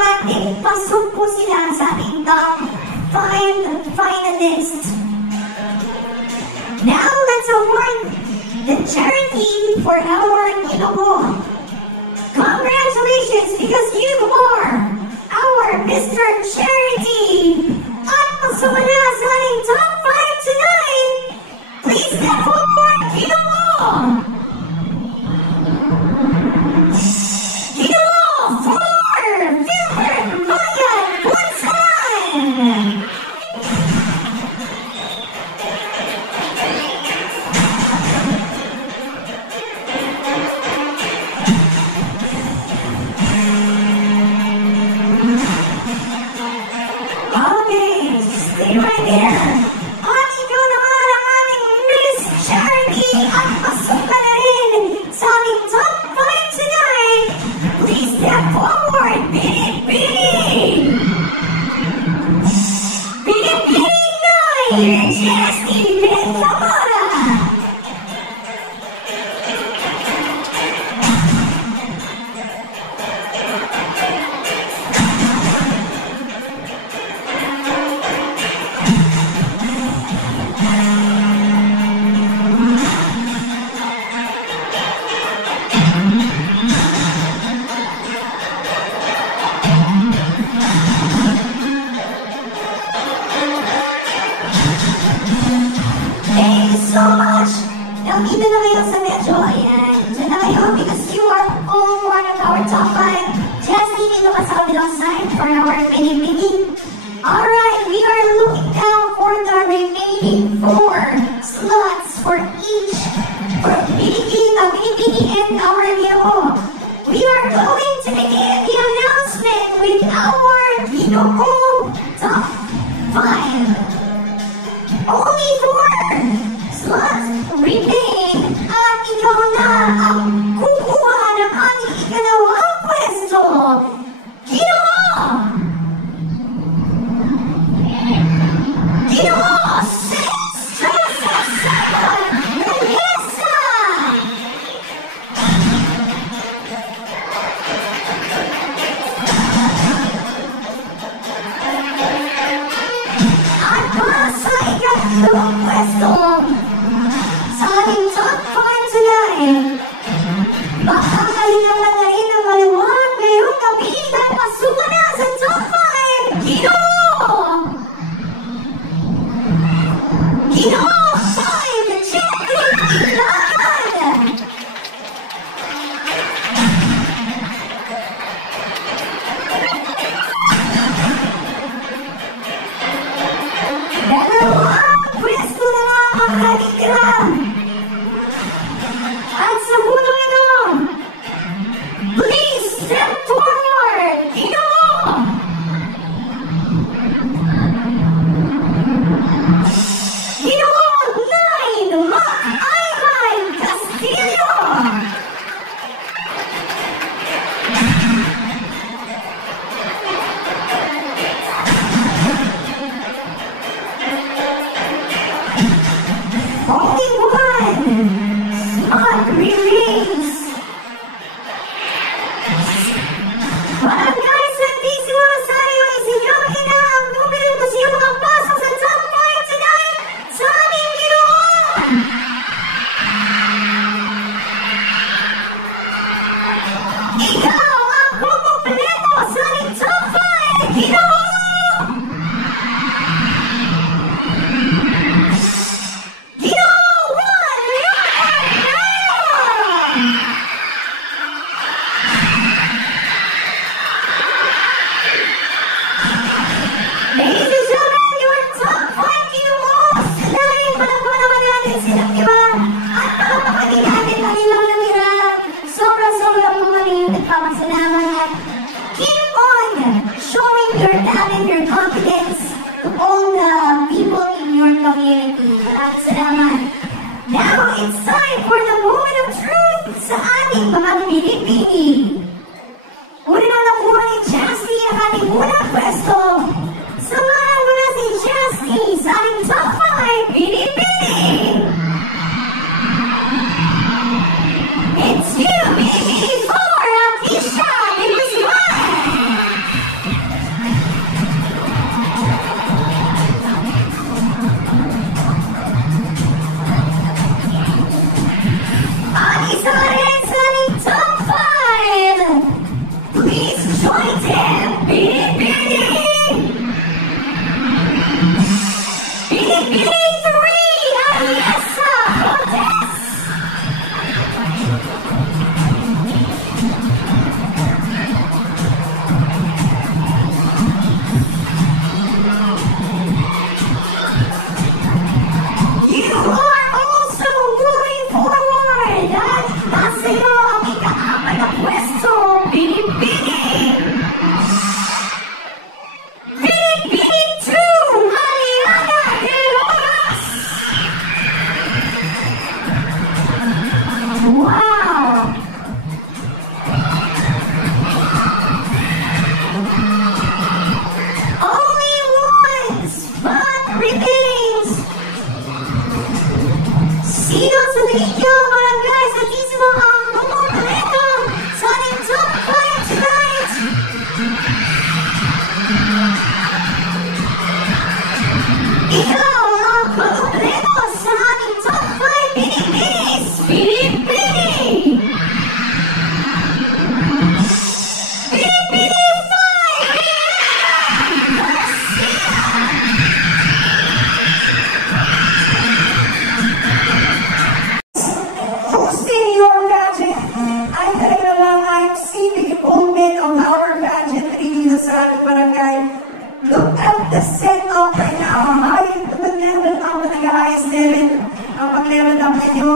automatic pasok po sila sa ating top 5 finalists. Now let's award the charity for our Ginoo. Congratulations, because you are our Mr. Charity! At pasok na sa ating top 5 tonight! Please step forward, Ginoo! Ginoo for Philbert Mayan Bunsan! Right there. At ikaw naman ang aming Miss Charity at pasukan na rin sa aming top 5 tonight. Please step forward, Binig Binig! Binig Binig Night! Justin Bentamara! So much! Nandito na kayo sa medyo, ayan. Diyan na kayo because you are all one of our top 5. Just leaving the kasabilang side for our mini-mini. Alright, we are looking now for the remaining 4 slots for each for mini-mini and our Ginoo. We are going to begin the announcement with our Ginoo top 5. Only 4 slots remain at ikaw na ang kukuha ng aming ikalawang pwesto. Ginoo! Ginoo! Melissa! At para sa ikatlong pwesto, sa ating top 5 tonight, makakalingaman na rin ang maluwag ngayong gabi dahil pasukan na sa top 5, Ginoo! Ginoo 5, Jeffrey Ilagan! Dalawang pwesto na lang ang halika! At sa puno ito, please step forward, Ginoo! Ginoo 9, Mac Ivan Castillo! Only one! Smart release! Barangay Santísimo Rosario is inyong na ang numero kung sino makapasok sa top 5 tonight sa aming Ginoo! Ikaw ang pumupuleto sa aming top 5, Ginoo! Ladies and gentlemen, your top 5 Gineos! Dahil palagwa naman natin sila, diba? At pakapakanin natin ang ilang namira. Sobra-sobra po kami nagpapasalamat. Keep on showing your talent, your confidence to all the people in your community. Maraming salamat. Now, it's time for the moment of truth sa ating mga pinipili. Una na nakuha ni Chasty ang ating unang pwesto. Samahan mo na si Chasty sa ating top 5 pinipili. It's you, baby, for Atisha in this one. sa ating barangay. Look at the setup right now. Mag-level up na nag-ayos din. Pag-level up ninyo.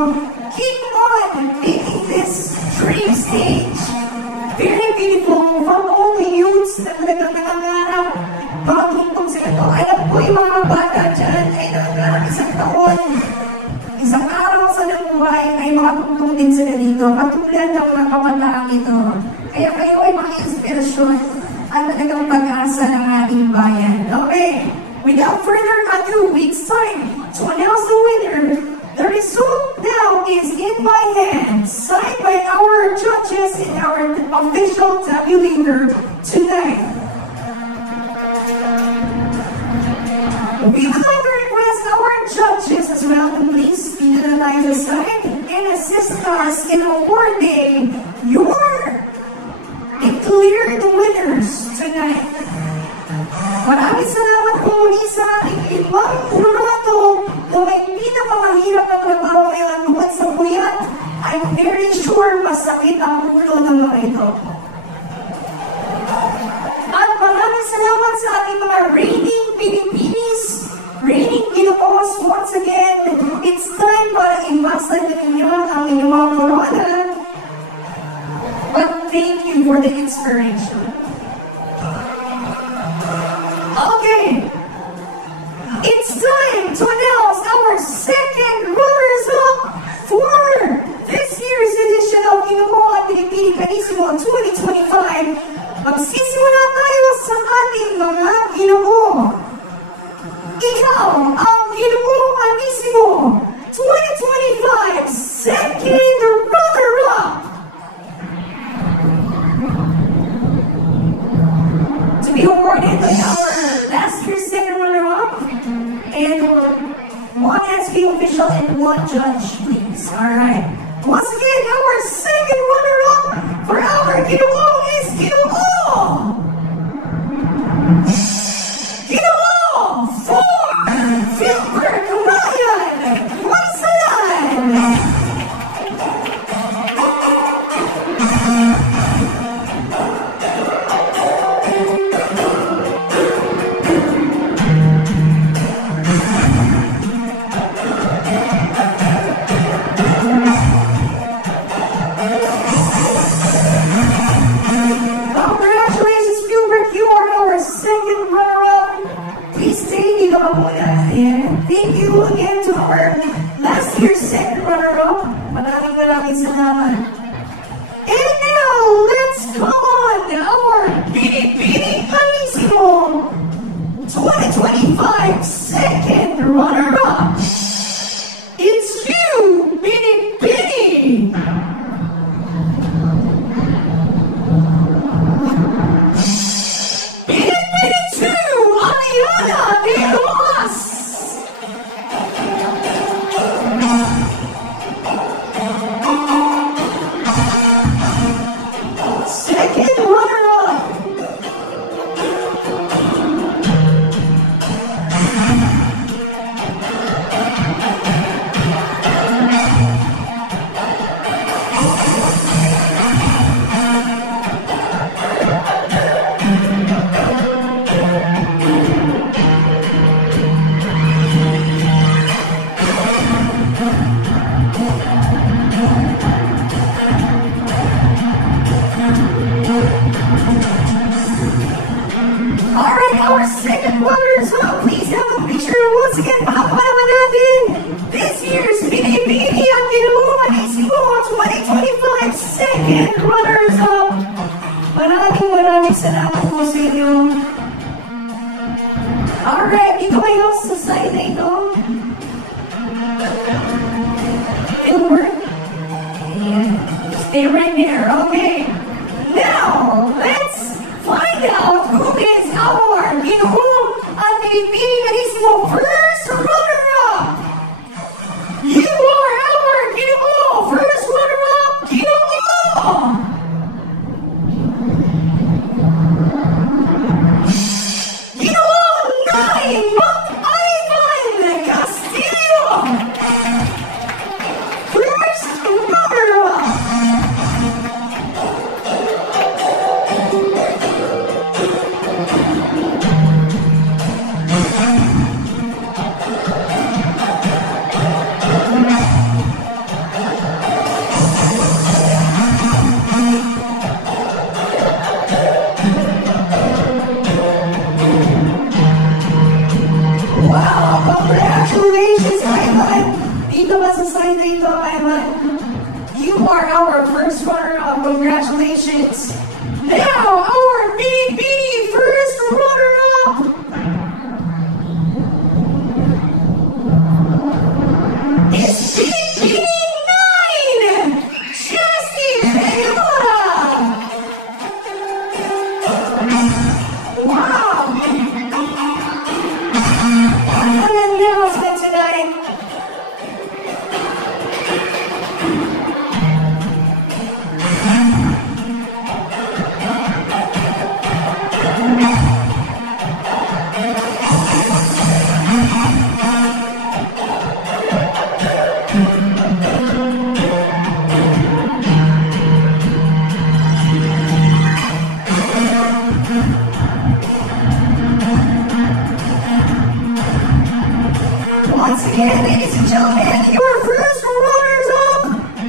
Keep on making this dream stage very beautiful from all the youths na nagkakangarap. Pagkakintong sila ito. Alam po yung mga bata dyan ay nangarap isang taon. Isang araw sa buhay ay makatutong din sila dito. Katulad ng mga kamataang ito. Kaya kayo ay mga inspirasyon at talagang pag-asa ng ating bayan. Okay, without further ado, it's time to announce the winner. The result now is in my hands, signed by our judges and our official tabulator tonight. We would like to request our judges as well to please be the line aside and assist us in awarding your declared winners tonight. Maraming salamat po muli sa ating ibang jurado na may pinakamahirap ng trabaho ngayon buwan sa buyan. I'm very sure masakit ang ulo ng mga ito. At maraming salamat sa ating mga reigning Pilipinis, reigning Pilipinos once again. It's time para imbasa na ninyo ang inyong mga corona. But thank you for the inspiration. Okay, it's time to announce our second runners-up for this year's edition of Ginoong Pilipini Kanissimo 2025. Magsisimula tayo sa ating mga Ginoo. Ikaw ang Ginoo Kanissimo 2025 second runner-up. To be awarded by our last year's second runner-up, and one SB official and one judge, please. All right. Once again, our second runner-up for our Ginoo is Ginoo! Ginoo for Philbert Ryan Mansalan! Thank you again to our last year's second runner-up. Maraming salamat. And now, let's call on our Pinipini Kanissimo 2025 second runner-up. It's you, Pinipini! Pinipini 2, Aliana de Tomas! Second runner-up. Alright, our second runners-up, please have a picture once again. Papanaman natin this year's Pinipini ang Ginoo Kanissimo 2025 second runners-up. Maraming salamat po sa inyo. Alright, dito kayo sa side na ito. It'll work. Yeah. Stay right there, okay? Now, let's find out who is our Ginoo ang Pilipini Kanissimo first runner-up. You are our Ginoo first runner-up, Ginoo! Ginoo 9, Mag-Ivan Castillo! First runner-up. Congratulations, Ivan! Dito ba sa side dito, Ivan? You are our first runner-up. Congratulations! Now, our BB first runner-up! Is BB9! Justin Eva! Wow! Ang levels na tonight. Once again, ladies and gentlemen, your first runners-up!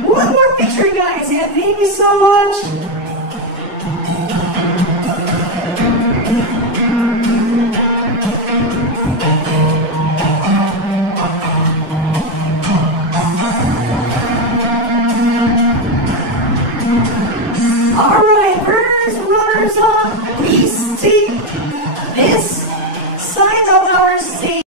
One more picture, guys, and thank you so much! Alright, first runners-up, please take this sign of our stage.